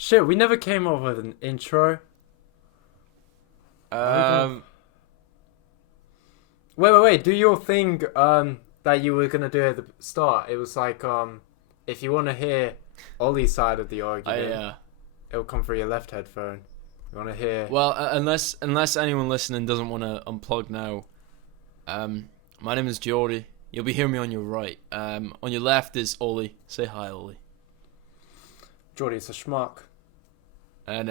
Shit, we never came up with an intro. Um, Wait. Do your thing that you were gonna do at the start. It was like if you want to hear Ollie's side of the argument, it'll come through your left headphone. You want to hear? well, unless anyone listening doesn't want to unplug now, my name is Geordie. You'll be hearing me on your right. On your left is Ollie. Say hi, Ollie. Jordy's a schmuck. And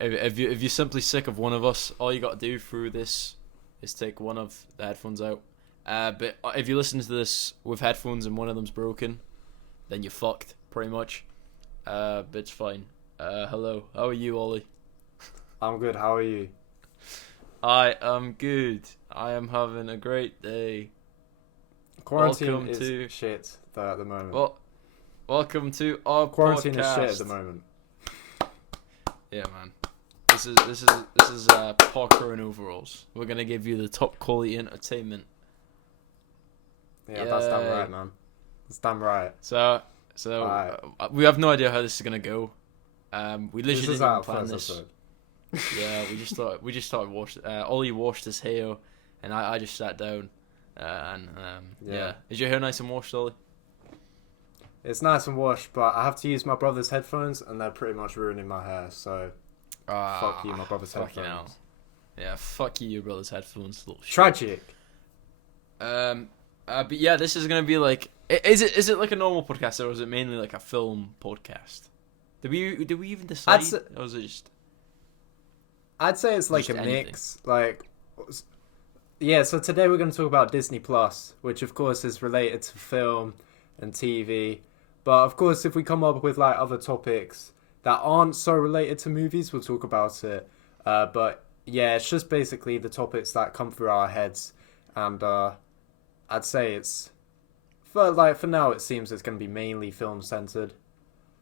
if you're simply sick of one of us, all you got to do through this is take one of the headphones out. But if you listen to this with headphones and one of them's broken, then you're fucked, pretty much. But it's fine. Hello, how are you, Ollie? I'm good. How are you? I am good. I am having a great day. Quarantine Welcome is to- shit at the moment. Well, welcome to our Quarantine podcast. is shit at the moment. Yeah, man. This is Parka in overalls. We're gonna give you the top quality entertainment. Yeah, that's damn Yay. right, man. That's damn right. So Alright. we have no idea how this is gonna go. We This literally is didn't our plan first this. episode. Yeah, we just started Ollie washed his hair, and I just sat down. Yeah. Is your hair nice and washed, Ollie? It's nice and washed, but I have to use my brother's headphones, and they're pretty much ruining my hair. So fuck you, my brother's fucking hell. headphones. Yeah, fuck you, your brother's headphones, little shit. Tragic. But yeah, this is gonna be like, is it like a normal podcast, or is it mainly like a film podcast? Did we even decide, or was it just? I'd say it's like Just a anything. mix. Like, yeah. So today we're going to talk about Disney Plus, which of course is related to film and TV. But of course, if we come up with like other topics that aren't so related to movies, we'll talk about it. But yeah, it's just basically the topics that come through our heads, and I'd say it's for now it seems it's going to be mainly film centered.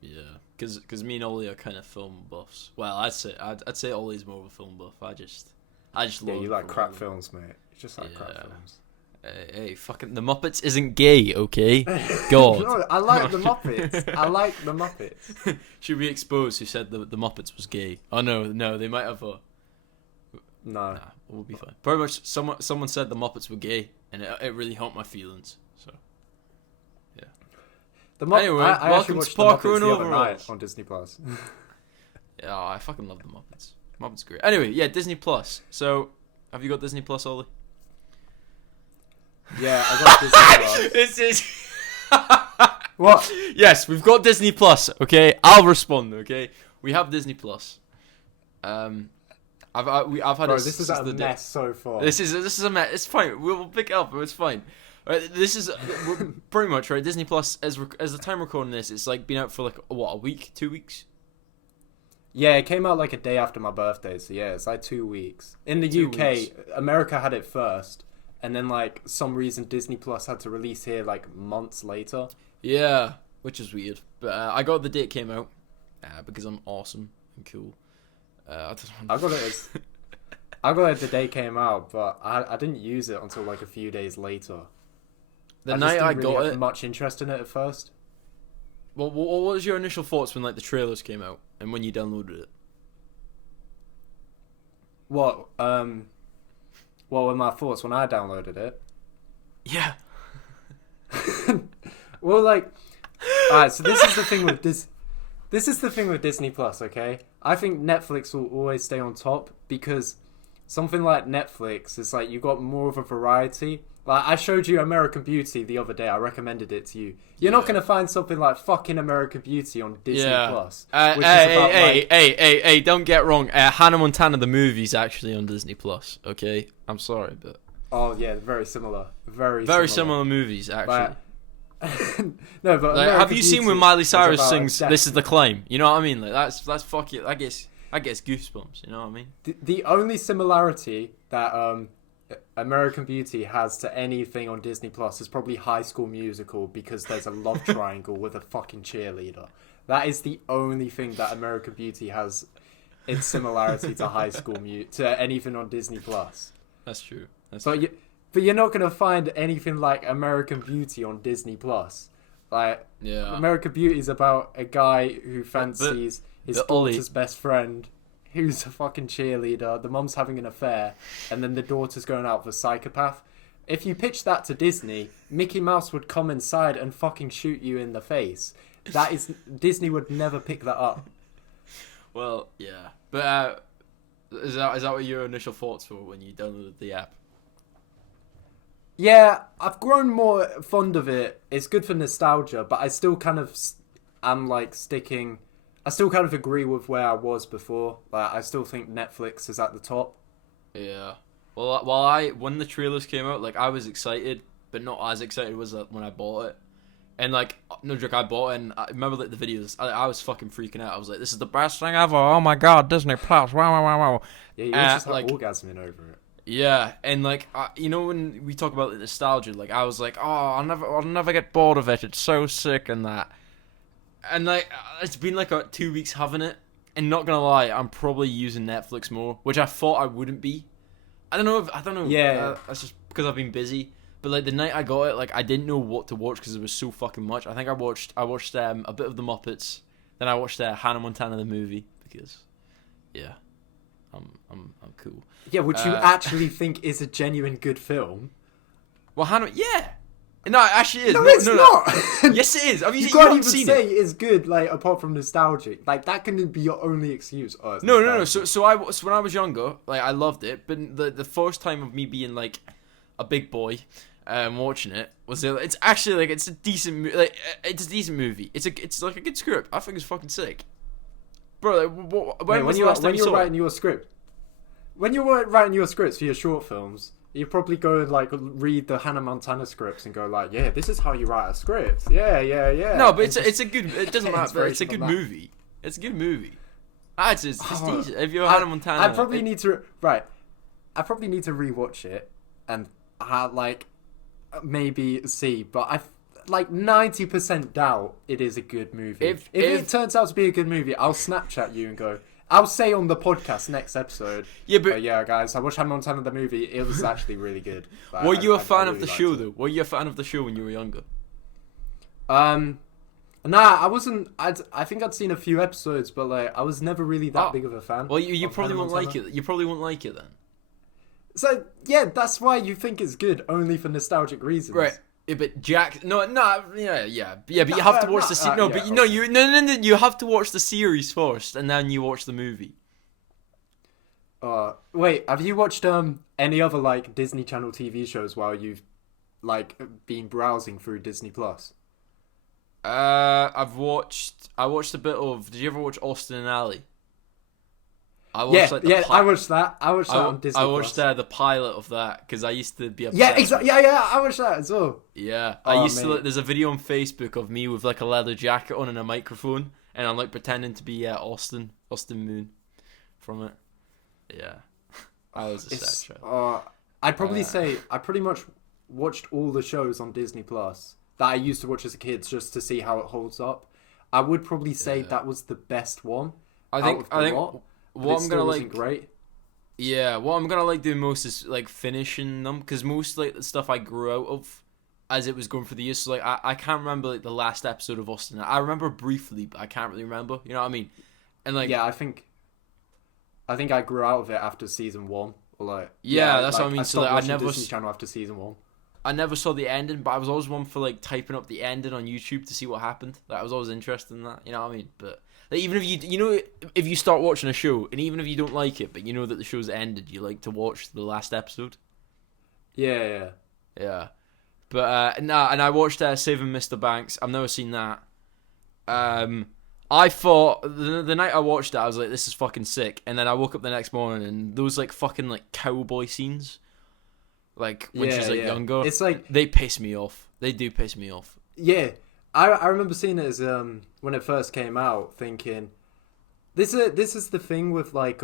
Yeah, because me and Ollie are kind of film buffs. Well, I'd say Ollie's more of a film buff. I just Yeah, love you it like from crap Ollie. films, mate. You just like crap Yeah. films. Hey, fucking the Muppets isn't gay, okay? God. No, I like the Muppets. I like the Muppets. Should we expose who said the Muppets was gay? Oh no, they might have a. No. Nah, we'll be fine. Pretty much, someone said the Muppets were gay, and it really hurt my feelings. So Anyway, I actually welcome to watched Parka the Muppets and the other Overalls. night on Disney Plus. yeah, I fucking love the Muppets. Muppets are great. Anyway, yeah, Disney Plus. So, have you got Disney Plus, Ollie? Yeah, I got Disney Plus. This is. What? Yes, we've got Disney Plus. Okay, I'll respond. Okay, we have Disney Plus. I've had Bro, a, this is since a the day- mess so far. This is a mess. It's fine. We'll pick it up. It's fine. Right, this is we're pretty much right. Disney Plus, as the time recording this, it's like been out for like what, a week, 2 weeks. Yeah, it came out like a day after my birthday, so yeah, it's like 2 weeks. In the 2 UK, weeks. America had it first, and then like some reason Disney Plus had to release here like months later. Yeah, which is weird. But I got the day it came out because I'm awesome and cool. I got it the day it came out, but I didn't use it until like a few days later. The I night just I didn't really got have it. much interest in it at first. What was your initial thoughts when like the trailers came out and when you downloaded it? What were my thoughts when I downloaded it? Yeah. Well, like, alright, so this is the thing with This is the thing with Disney Plus, okay? I think Netflix will always stay on top because something like Netflix is like you got more of a variety. Like I showed you American Beauty the other day. I recommended it to you. You're not Yeah. gonna find something like fucking American Beauty on Disney Yeah. Plus. Hey, which is about, like- hey, don't get wrong. Hannah Montana the movie's actually on Disney Plus. Okay, I'm sorry, but Oh yeah, very similar. Very similar movies actually. No, but Like, American have you seen Beauty when Miley is Cyrus about sings death. "This Is the Climb"? You know what I mean? Like that's fuck it. I guess goosebumps. You know what I mean? The only similarity that American Beauty has to anything on Disney Plus is probably High School Musical because there's a love triangle with a fucking cheerleader. That is the only thing that American Beauty has in similarity to to anything on Disney Plus. That's true. But you're not gonna find anything like American Beauty on Disney Plus. Like, Yeah. American Beauty is about a guy who fancies his daughter's best friend, who's a fucking cheerleader. The mum's having an affair, and then the daughter's going out with a psychopath. If you pitch that to Disney, Mickey Mouse would come inside and fucking shoot you in the face. Disney would never pick that up. Well, yeah. But is that what your initial thoughts were when you downloaded the app? Yeah, I've grown more fond of it. It's good for nostalgia, but I still kind of am like sticking. I still kind of agree with where I was before. Like, I still think Netflix is at the top. Yeah. Well, when the trailers came out, like I was excited, but not as excited as when I bought it. And like, no joke, I bought it, and I remember like the videos. I was fucking freaking out. I was like, "This is the best thing ever! Oh my god, Disney Plus! Wow, wow, wow, wow!" Yeah, you were just like orgasming over it. Yeah, and like when we talk about the nostalgia, like I was like, "Oh, I'll never get bored of it. It's so sick and that." And like, it's been like 2 weeks having it, and not gonna lie, I'm probably using Netflix more, which I thought I wouldn't be. I don't know. Yeah, that's just because I've been busy. But like the night I got it, like I didn't know what to watch because it was so fucking much. I think I watched a bit of the Muppets, then I watched Hannah Montana the movie because, yeah, I'm cool. Yeah, which you actually think is a genuine good film? Well, Hannah, yeah. No, it actually is. No, it's not. Yes, it is. Have you can't even seen say it? It's good, like, apart from nostalgic. Like, that can be your only excuse. Oh, No. So when I was younger, like, I loved it, but the first time of me being, like, a big boy, watching it, it's actually, like, it's a decent movie. Like, it's a decent movie. It's like a good script. I think it's fucking sick. Bro, like, when was the last time you saw writing your script? When you were writing your scripts for your short films, you probably go and like read the Hannah Montana scripts and go like, yeah, this is how you write a script. Yeah. No, but it's a good. It doesn't matter. But it's a good movie. It's a good movie. It's decent. If you're Hannah Montana, I probably need to rewatch it and like maybe see. But I like 90% doubt it is a good movie. If it turns out to be a good movie, I'll Snapchat you and go. I'll say on the podcast next episode. Yeah, but yeah, guys, I watched Hannah Montana the movie. It was actually really good. Were you a fan of the show though? Were you a fan of the show when you were younger? Nah, I wasn't. I think I'd seen a few episodes, but like I was never really that big of a fan. Well, you probably won't like it. You probably won't like it then. So yeah, that's why you think it's good, only for nostalgic reasons, right? Yeah, but Jack, no, yeah. But you have to watch the series. You have to watch the series first, and then you watch the movie. Wait, have you watched any other like Disney Channel TV shows while you've like been browsing through Disney Plus? I watched a bit of. Did you ever watch Austin and Ally? I watched that. I watched that on Disney. I watched the pilot of that because I used to be obsessed. Yeah, exactly. Yeah, I watched that as well. Yeah, I used to. There's a video on Facebook of me with like a leather jacket on and a microphone, and I'm like pretending to be Austin Moon, from it. Yeah, I was a sad child. I'd probably say I pretty much watched all the shows on Disney Plus that I used to watch as a kid just to see how it holds up. I would probably say that was the best one. I think. What I'm gonna like, great. Yeah, what I'm gonna like doing most is like finishing them because most like the stuff I grew out of as it was going for the years. So like I can't remember like the last episode of Austin. I remember briefly, but I can't really remember. You know what I mean? And like I think I grew out of it after season 1. Or like that's what I mean. I so like, I never Disney Channel after season 1. I never saw the ending, but I was always one for like typing up the ending on YouTube to see what happened. Like, I was always interested in that. You know what I mean? But like, even if if you start watching a show and even if you don't like it, but you know that the show's ended, you like to watch the last episode. Yeah. But and I watched Saving Mr. Banks. I've never seen that. I thought the night I watched it, I was like, "This is fucking sick." And then I woke up the next morning and those like fucking like cowboy scenes, like when she's like younger, it's like they piss me off. They do piss me off. Yeah. I remember seeing it as when it first came out, thinking this is the thing with like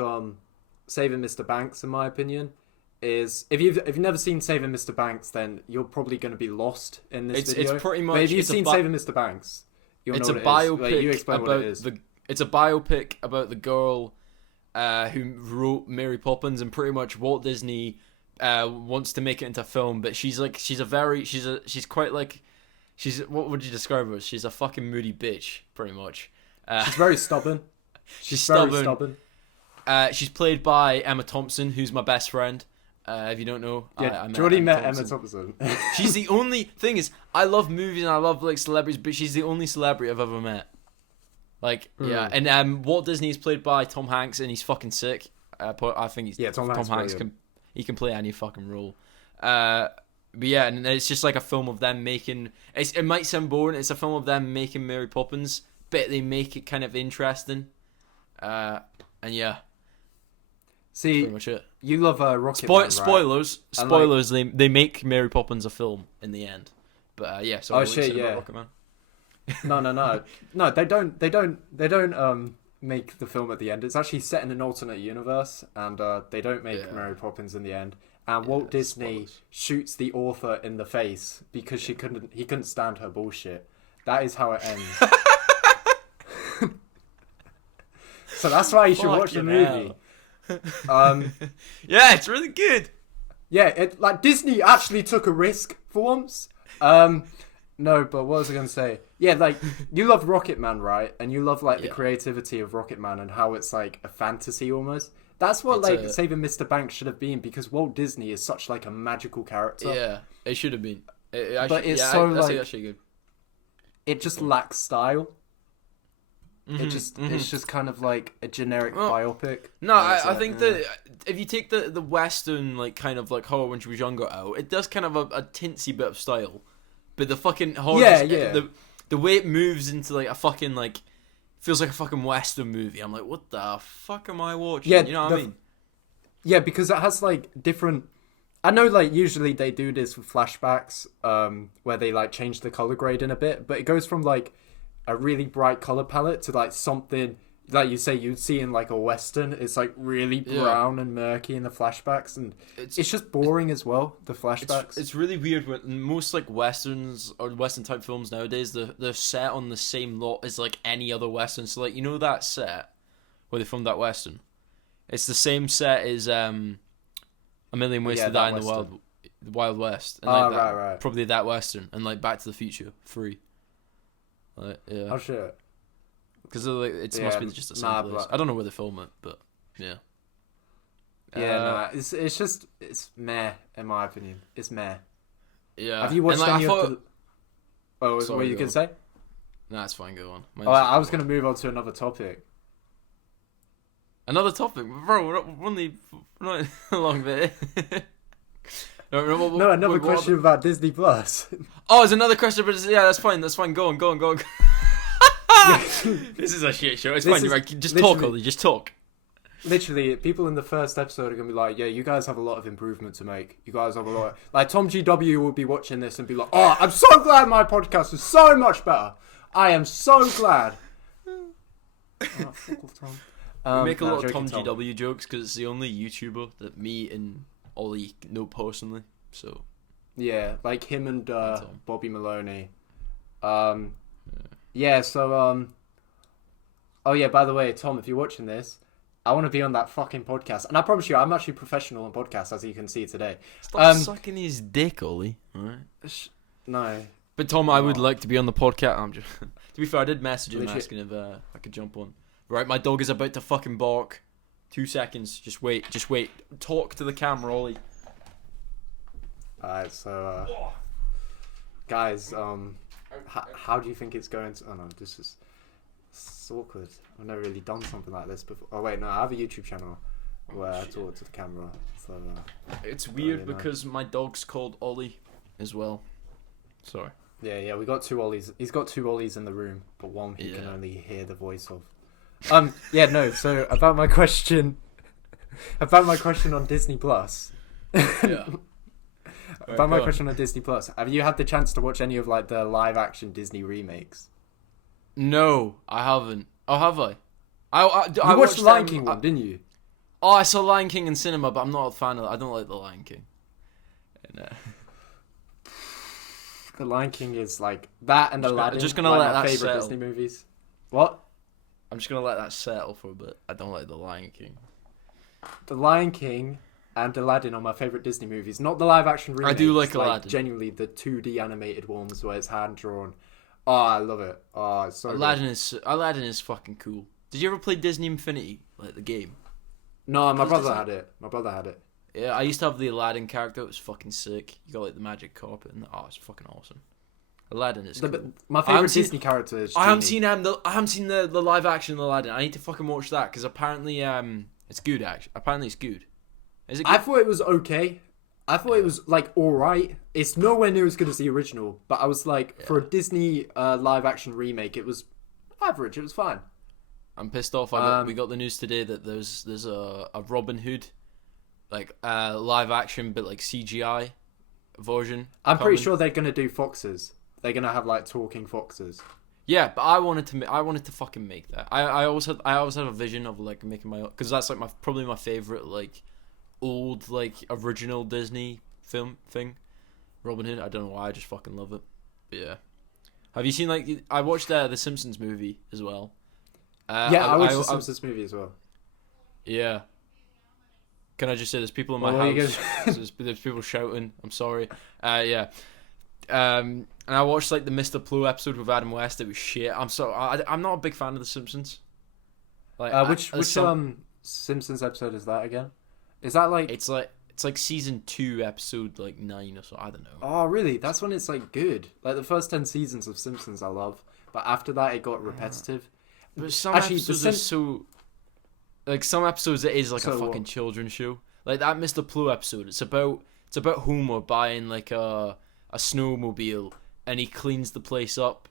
Saving Mr. Banks, in my opinion, is if you've never seen Saving Mr. Banks, then you're probably going to be lost in this video. It's pretty much. But if you've seen Saving Mr. Banks, you'll know what biopic. Like, you explain about what it is. It's a biopic about the girl who wrote Mary Poppins, and pretty much Walt Disney wants to make it into film, but she's quite like. She's what would you describe her as? She's a fucking moody bitch, pretty much. She's very stubborn. She's very stubborn. She's played by Emma Thompson, who's my best friend. If you don't know, Yeah, I Jordy met Emma Thompson. She's the only thing is I love movies and I love like celebrities, but she's the only celebrity I've ever met. Like yeah, and Walt Disney is played by Tom Hanks, and he's fucking sick. I think he's Tom Hanks can play any fucking role. But yeah, and it's just like a film of them making. It might sound boring. It's a film of them making Mary Poppins, but they make it kind of interesting. And yeah. See, pretty much it. You love Rocket Man, right? Spoilers. They make Mary Poppins a film in the end. But yeah. So Rocket Man? No. They don't make the film at the end. It's actually set in an alternate universe, and they don't make Mary Poppins in the end. And Walt Disney shoots the author in the face because he couldn't stand her bullshit. That is how it ends. So that's why you should watch the movie. Yeah, it's really good. Yeah, Disney actually took a risk for once. No, but what was I gonna say? Yeah, like you love Rocket Man, right? And you love like the creativity of Rocket Man and how it's like a fantasy almost. That's what Saving Mr. Banks should have been, because Walt Disney is such like a magical character. Yeah, it should have been. That's actually good. It just lacks style. It's just kind of like a generic biopic. No, I think that if you take the Western like kind of like horror when she was younger out, it does kind of a tinsy bit of style, but the fucking horror, the way it moves into like a fucking like feels like a fucking Western movie. I'm like, what the fuck am I watching? Yeah, you know what I mean? Yeah, because it has like different. I know, like usually they do this with flashbacks, where they like change the color grading a bit, but it goes from like a really bright color palette to like something like you say you'd see in like a Western. It's like really brown and murky in the flashbacks, and it's just boring as well, the flashbacks. It's really weird when most like Westerns or Western type films nowadays, they're set on the same lot as like any other Western. So like, you know that set where they filmed that Western? It's the same set as A Million Ways to Die in the Wild West. And like right. Probably that Western, and like Back to the Future 3. Like, yeah. Oh shit. Because like, it must be just the same place. I don't know where they film it, but yeah. Yeah, it's meh in my opinion. It's meh. Yeah. Have you watched any of the? Oh, what you gonna say? Nah, it's fine. Go on. I was gonna move on to another topic. Another topic, bro. We're not a long bit. Another question about Disney Plus. Oh, it's another question, but that's fine. That's fine. Go on. This is a shit show. It's fine. You're right. Just talk, Ollie. Just talk. Literally, people in the first episode are gonna be like, "Yeah, you guys have a lot of improvement to make. You guys have a lot." Like TomGW will be watching this and be like, "Oh, I'm so glad my podcast is so much better. I am so glad." Fuck off, Tom. We make a lot of TomGW jokes because it's the only YouTuber that me and Ollie know personally. So yeah, like him and Bobby Maloney. Yeah. So oh yeah, by the way, Tom, if you're watching this, I want to be on that fucking podcast, and I promise you, I'm actually professional on podcasts, as you can see today. Stop sucking his dick, Ollie. All right. No. But Tom, I would like to be on the podcast. I'm just. To be fair, I did message him asking if I could jump on. Right, my dog is about to fucking bark. 2 seconds. Just wait. Talk to the camera, Ollie. Alright, so guys, how do you think it's going to? Oh no, this is awkward. I've never really done something like this before. Oh wait, no, I have a YouTube channel where I talk to the camera. So it's weird because my dog's called Ollie as well. Sorry. Yeah, we got 2 Ollies. He's got 2 Ollies in the room, but one he can only hear the voice of. So about my question on Disney Plus. Yeah. About my question on Disney Plus. Have you had the chance to watch any of like the live action Disney remakes? No, I haven't. Oh, have I? I watched the Lion King one, didn't you? Oh, I saw Lion King in cinema, but I'm not a fan of it. I don't like the Lion King. And, the Lion King is like that and Aladdin. Just gonna let my that favorite settle. Disney movies. What? I'm just gonna let that settle for a bit. I don't like the Lion King. The Lion King and Aladdin are my favorite Disney movies. Not the live action remakes. I do like Aladdin. Genuinely, the 2D animated ones where it's hand drawn. Oh, I love it. Oh, it's so Aladdin good. Aladdin is fucking cool. Did you ever play Disney Infinity, like the game? No, my brother had it. Yeah, I used to have the Aladdin character. It was fucking sick. You got like the magic carpet, and it's fucking awesome. Aladdin is cool. My favorite Disney character is Genie. I haven't seen the live action Aladdin. I need to fucking watch that because apparently it's good. Actually, apparently it's good. Is it good? I thought it was okay. I thought it was like alright. It's nowhere near as good as the original, but I was like, for a Disney live action remake, it was average. It was fine. I'm pissed off. We got the news today that there's a Robin Hood, like live action but like CGI version. I'm pretty sure they're gonna do foxes. They're gonna have like talking foxes. Yeah, but I wanted to fucking make that. I always had a vision of like making my own, because that's like probably my favorite like old like original Disney film thing. Robin Hood. I don't know why. I just fucking love it. But yeah. Have you seen like I watched the Simpsons movie as well. I watched the Simpsons movie as well. Yeah. Can I just say there's people in my house? There's people shouting. I'm sorry. Yeah. And I watched like the Mr. Blue episode with Adam West. It was shit. I'm not a big fan of the Simpsons. Like which Simpsons episode is that again? Is that like it's like season 2 episode like 9 or so. I don't know. Oh really? That's when it's like good. Like the first 10 seasons of Simpsons I love, but after that it got repetitive. But some episodes are so like some episodes it is like a fucking children's show. Like that Mr. Blue episode. It's about Homer buying like a snowmobile and he cleans the place up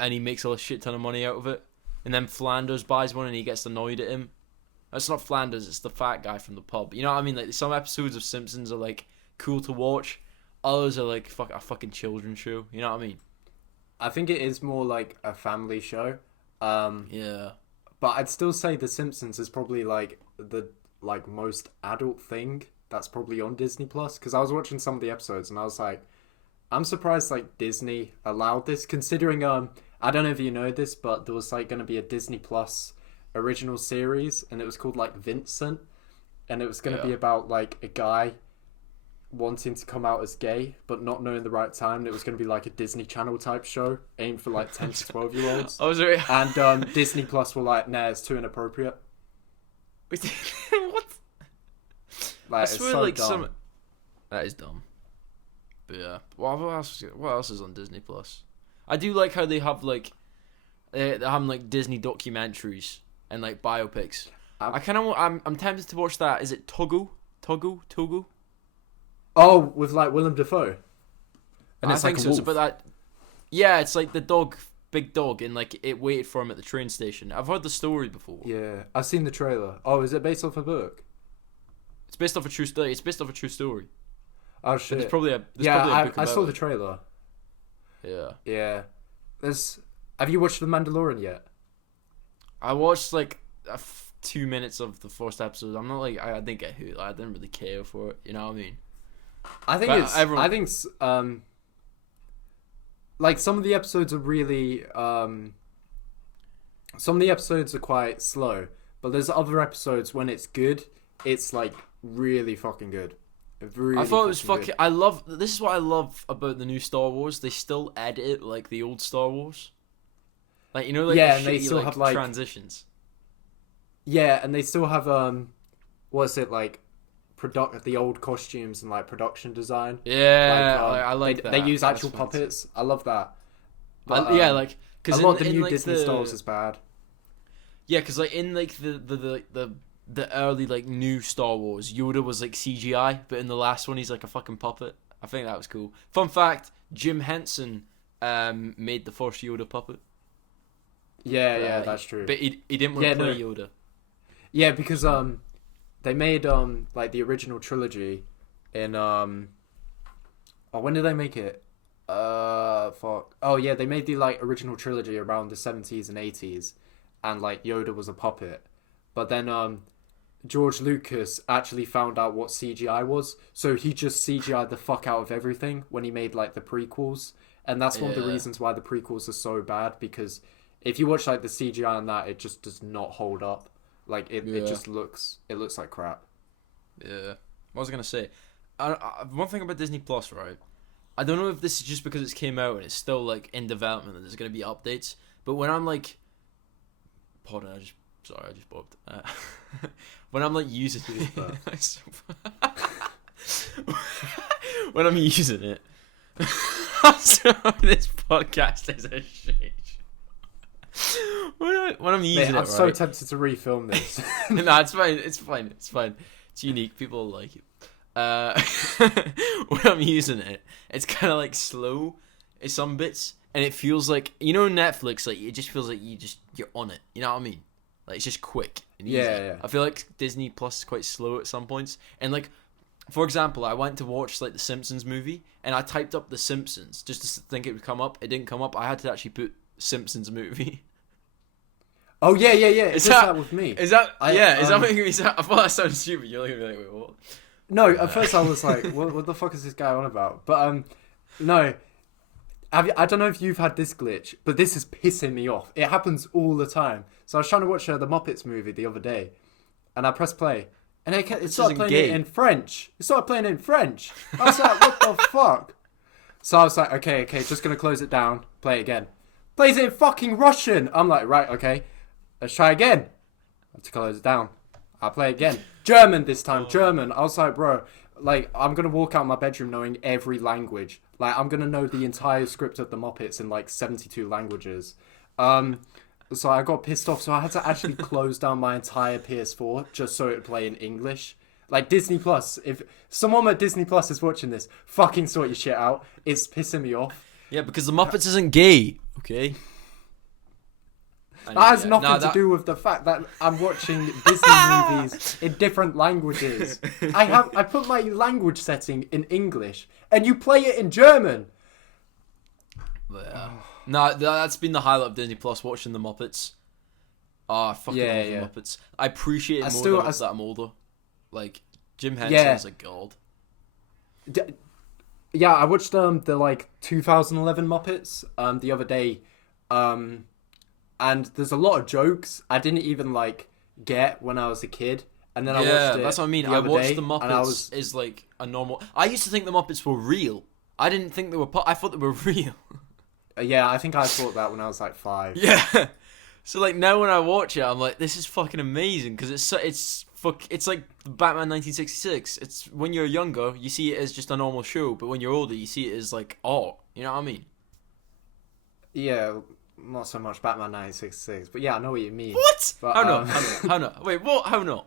and he makes a shit ton of money out of it. And then Flanders buys one and he gets annoyed at him. It's not Flanders, it's the fat guy from the pub. You know what I mean? Like some episodes of Simpsons are like cool to watch. Others are like a fucking children's show. You know what I mean? I think it is more like a family show. Yeah. But I'd still say The Simpsons is probably like the most adult thing that's probably on Disney Plus. Because I was watching some of the episodes and I was like, I'm surprised like Disney allowed this, considering I don't know if you know this, but there was like going to be a Disney Plus original series and it was called like Vincent, and it was going to be about like a guy wanting to come out as gay but not knowing the right time, and it was going to be like a Disney Channel type show aimed for like 10 to 12 year olds. Oh, sorry. And Disney Plus were like, nah, it's too inappropriate. What? Like, I swear, it's so like dumb. that is dumb. But yeah, what else is on Disney Plus? I do like how they have like they're having like Disney documentaries and like biopics. I'm tempted to watch that. Is it Togo? Oh, with like Willem Dafoe. And I it's think like a so. wolf. It's about that. Yeah, it's like the dog, big dog, and like it waited for him at the train station. I've heard the story before. Yeah, I've seen the trailer. Oh, is it based off a book? It's based off a true story. It's based off a true story. Oh shit! There's probably a book I about saw it. the trailer. Yeah. Yeah. Have you watched The Mandalorian yet? I watched like 2 minutes of the first episode. I'm not like I didn't get hooked. I didn't really care for it. You know what I mean? I think it's like some of the episodes are really some of the episodes are quite slow, but there's other episodes when it's good, it's like really fucking good. Really I thought it was fucking fucking. This is what I love about the new Star Wars. They still edit it like the old Star Wars. Like, you know, like yeah, the and they shitty, still like, have like transitions. Yeah, and they still have what's it like, the old costumes and like production design. Yeah, I like that. They use That's actual fancy. puppets. I love that. But, Yeah, like because a lot of the new Disney Star Wars is bad. Yeah, because like in like the early like new Star Wars, Yoda was like CGI, but in the last one he's like a fucking puppet. I think that was cool. Fun fact: Jim Henson made the first Yoda puppet. Yeah, that's true. But he didn't want to play Yoda. Yeah, because they made like the original trilogy in when did they make it? Fuck. Oh yeah, they made the like original trilogy around the 70s and 80s, and like Yoda was a puppet. But then George Lucas actually found out what CGI was, so he just CGI'd the fuck out of everything when he made like the prequels, and that's one of the reasons why the prequels are so bad, because if you watch like the CGI on that, it just does not hold up. Like it just looks like crap. Yeah. What was I gonna say? One thing about Disney Plus, right? I don't know if this is just because it's came out and it's still like in development and there's gonna be updates. But when I'm like, pardon, I just bobbed. When I'm like using it, when I'm using it, sorry, this podcast is a shit. When I'm using I'm so tempted to refilm this. No, it's fine. It's fine. It's fine. It's unique. People like it. When I'm using it, it's kind of like slow in some bits, and it feels like, you know, Netflix. Like, it just feels like you're on it. You know what I mean? Like, it's just quick and easy. Yeah. I feel like Disney Plus is quite slow at some points, and like, for example, I went to watch like the Simpsons movie, and I typed up the Simpsons just to think it would come up. It didn't come up. I had to actually put Simpsons movie. Oh yeah. It's that with me. Is that is that making me sound? I thought that sounded stupid. You're looking at me like, wait, what? No, at first I was like, what the fuck is this guy on about? But no. I don't know if you've had this glitch, but this is pissing me off. It happens all the time. So I was trying to watch the Muppets movie the other day, and I pressed play, and it started playing it in French. It started playing it in French. I was like, what the fuck? So I was like, okay, just gonna close it down, play it again. Plays it in fucking Russian. I'm like, right, okay, let's try again. I have to close it down. I'll play again. German this time, German. I was like, bro, like, I'm gonna walk out of my bedroom knowing every language. Like, I'm gonna know the entire script of the Muppets in like 72 languages. So I got pissed off, so I had to actually close down my entire PS4 just so it would play in English. Like, Disney Plus, if someone at Disney Plus is watching this, fucking sort your shit out. It's pissing me off. Yeah, because the Muppets isn't gay, okay? That has nothing to do with the fact that I'm watching Disney movies in different languages. I put my language setting in English, and you play it in German. Yeah. No, that's been the highlight of Disney Plus, watching the Muppets. Oh, I fucking love the Muppets. I appreciate it more now that I'm older. Like, Jim Henson's a god. Yeah, I watched the like 2011 Muppets the other day, and there's a lot of jokes I didn't even like get when I was a kid, and then I watched it. That's what I mean. I watched the Muppets is like a normal. I used to think the Muppets were real. I didn't think they were. I thought they were real. Yeah, I think I thought that when I was like 5. Yeah. So like now when I watch it, I'm like, this is fucking amazing because it's like Batman 1966. It's when you're younger, you see it as just a normal show, but when you're older, you see it as like art. You know what I mean? Yeah, not so much Batman 1966, but yeah, I know what you mean. What? But, How not? Wait, what? How not?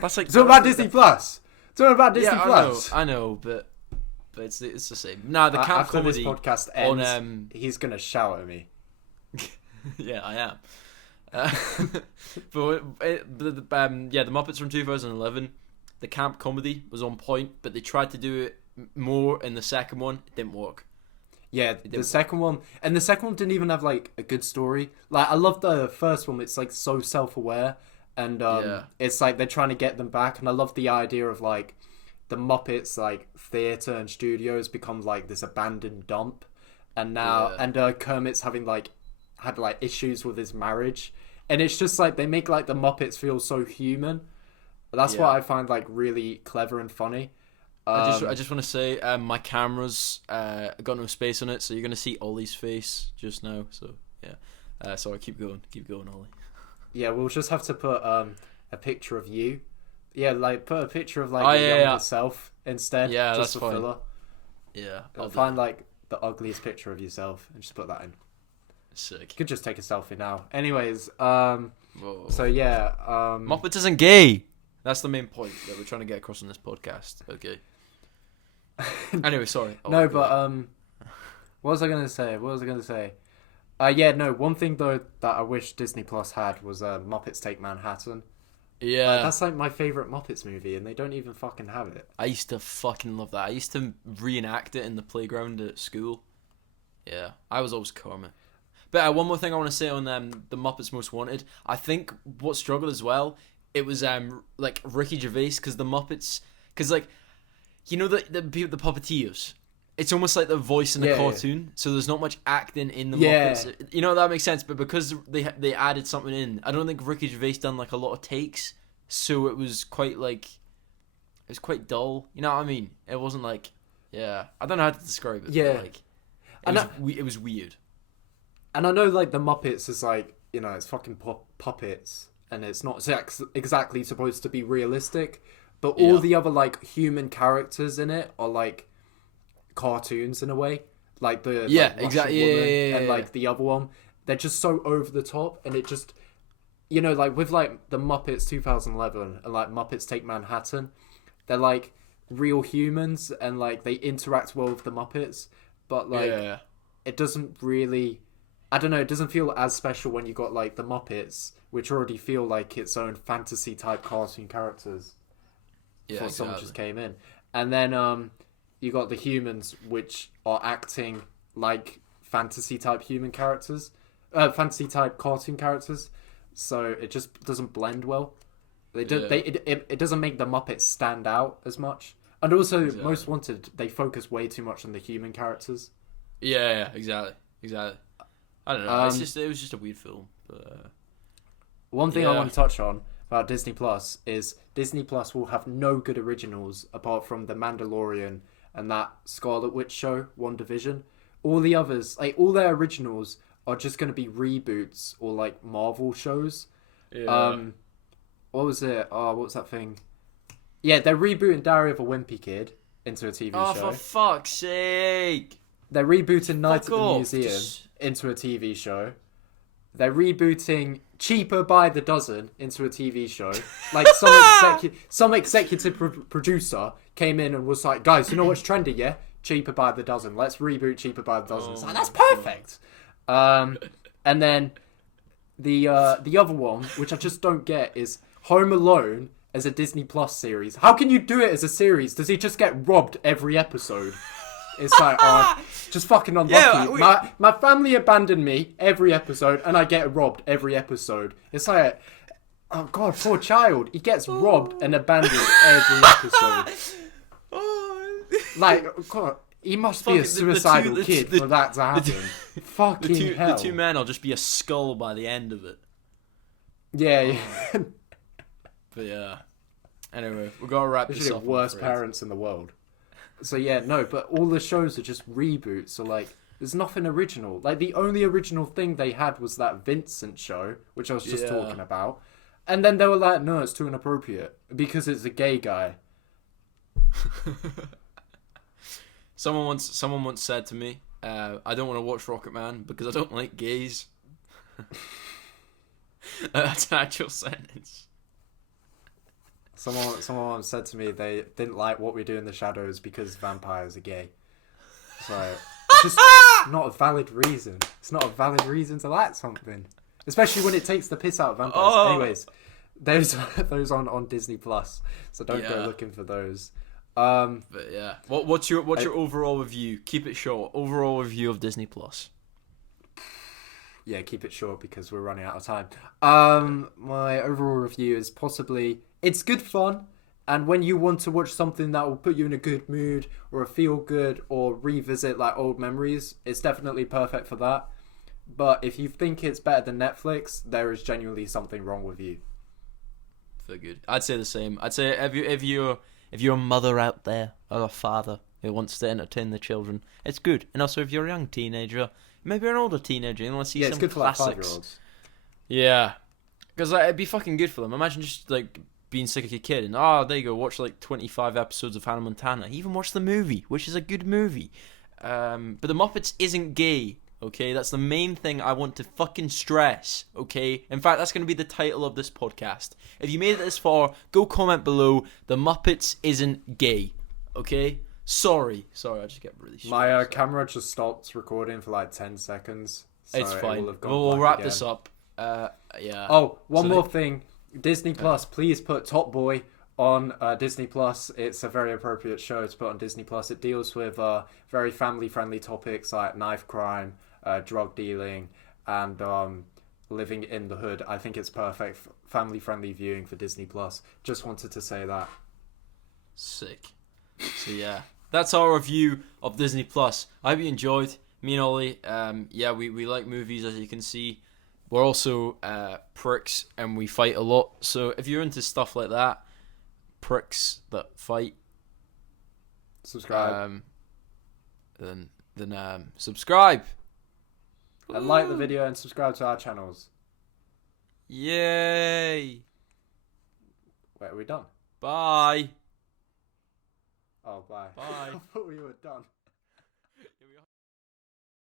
That's like. Talking about Disney Plus. Talking about Disney Plus. I know, but it's the same. Nah, the camp after comedy. After this podcast ends, he's gonna shout at me. Yeah, I am. But the Muppets from 2011, the camp comedy was on point, but they tried to do it more in the second one. It didn't work. Yeah, the second one didn't even have like a good story. Like, I love the first one. It's like so self-aware, and it's like they're trying to get them back. And I love the idea of like the Muppets like theater and studios become like this abandoned dump, and now Kermit's had issues with his marriage, and it's just like they make like the Muppets feel so human. That's what I find like really clever and funny. I just want to say my camera's got no space on it, so you're gonna see Ollie's face just now. So yeah, sorry, keep going, Ollie. Yeah, we'll just have to put a picture of you. Yeah, like put a picture of like your younger self instead. Yeah, just that's fine. Filler. Yeah, I'll find like the ugliest picture of yourself and just put that in. Sick. You could just take a selfie now. Anyways, so yeah, Muppets isn't gay. That's the main point that we're trying to get across on this podcast. Okay. Anyway, sorry. No, but what was I gonna say? One thing though that I wish Disney Plus had was Muppets Take Manhattan. Yeah. That's like my favorite Muppets movie, and they don't even fucking have it. I used to fucking love that. I used to reenact it in the playground at school. Yeah, I was always Kermit. But one more thing I want to say on the Muppets Most Wanted. I think what struggled as well, it was like Ricky Gervais, because the Muppets, because like, you know, the puppeteers, it's almost like the voice in the cartoon, so there's not much acting in the Muppets. You know, that makes sense, but because they added something in, I don't think Ricky Gervais done like a lot of takes, so it was quite like, was quite dull. You know what I mean? It wasn't like, yeah, I don't know how to describe it. Yeah. But like, it was weird. And I know like the Muppets is like, you know, it's fucking puppets, and it's not exactly supposed to be realistic, but all the other like human characters in it are like cartoons in a way, like the like, exactly, woman and like the other one. They're just so over the top, and it just, you know, like with like the Muppets 2011 and like Muppets Take Manhattan, they're like real humans and like they interact well with the Muppets, but like it doesn't really, I don't know, it doesn't feel as special when you got like the Muppets, which already feel like its own fantasy type cartoon characters. Before someone just came in, and then you got the humans, which are acting like fantasy type human characters, fantasy type cartoon characters. So it just doesn't blend well. It doesn't make the Muppets stand out as much. And also, Most Wanted, they focus way too much on the human characters. Yeah, exactly. I don't know. It was just a weird film. But, one thing I want to touch on about Disney Plus is Disney Plus will have no good originals apart from The Mandalorian and that Scarlet Witch show, WandaVision. All the others, like all their originals, are just going to be reboots or like Marvel shows. Yeah. What was it? What was that thing? Yeah, they're rebooting Diary of a Wimpy Kid into a TV show. Oh, for fuck's sake! They're rebooting Night at the Museum into a TV show. They're rebooting Cheaper by the Dozen into a TV show. Like some executive producer came in and was like, "Guys, you know what's trendy? Yeah, Cheaper by the Dozen. Let's reboot Cheaper by the Dozen." It's like, that's perfect. And then the other one, which I just don't get, is Home Alone as a Disney Plus series. How can you do it as a series? Does he just get robbed every episode? It's like, just fucking unlucky. My family abandoned me every episode, and I get robbed every episode. It's like, oh god, poor child. He gets robbed and abandoned every episode. Like, god, he must be a suicidal kid for that to happen. Fucking hell. The two men will just be a skull by the end of it. Yeah. But yeah. Anyway, we've got to wrap this up. Worst parents in the world. So yeah, no, but all the shows are just reboots. So like, there's nothing original. Like the only original thing they had was that Vincent show, which I was just talking about. And then they were like, no, it's too inappropriate because it's a gay guy. Someone once said to me, I don't want to watch Rocket Man because I don't like gays. That's an actual sentence. Someone once said to me they didn't like What We Do in the Shadows because vampires are gay. So it's just not a valid reason. It's not a valid reason to like something, especially when it takes the piss out of vampires. Anyways, those on Disney Plus, so don't go looking for those. But yeah, what's your overall review? Keep it short. Overall review of Disney Plus. Yeah, keep it short because we're running out of time. My overall review is possibly, it's good fun, and when you want to watch something that will put you in a good mood or feel good or revisit like old memories, it's definitely perfect for that. But if you think it's better than Netflix, there is genuinely something wrong with you. Very good. I'd say the same. I'd say if you're a mother out there or a father who wants to entertain the children, it's good. And also if you're a young teenager, maybe an older teenager, and want to see some classics. For like 5-year-olds. Yeah, because like, it'd be fucking good for them. Imagine just like being sick of your kid and there you go, watch like 25 episodes of Hannah Montana. Even watch the movie, which is a good movie. But the Muppets isn't gay. Okay, that's the main thing I want to fucking stress. Okay, in fact, that's going to be the title of this podcast. If you made it this far, go comment below. The Muppets isn't gay. Okay. Sorry, I just get really. My camera just stopped recording for like 10 seconds. So it's fine. We'll wrap this up. Yeah. Oh, one more thing. Disney Plus, please put Top Boy on Disney Plus. It's a very appropriate show to put on Disney Plus. It deals with very family-friendly topics like knife crime, drug dealing, and living in the hood. I think it's perfect family-friendly viewing for Disney Plus. Just wanted to say that. Sick. So yeah, that's our review of Disney Plus. I hope you enjoyed. Me and Ollie, we like movies, as you can see. We're also pricks and we fight a lot. So if you're into stuff like that, pricks that fight. Subscribe. Then subscribe. And like the video and subscribe to our channels. Yay! Wait, are we done? Bye. Oh, bye. Bye. I thought we were done.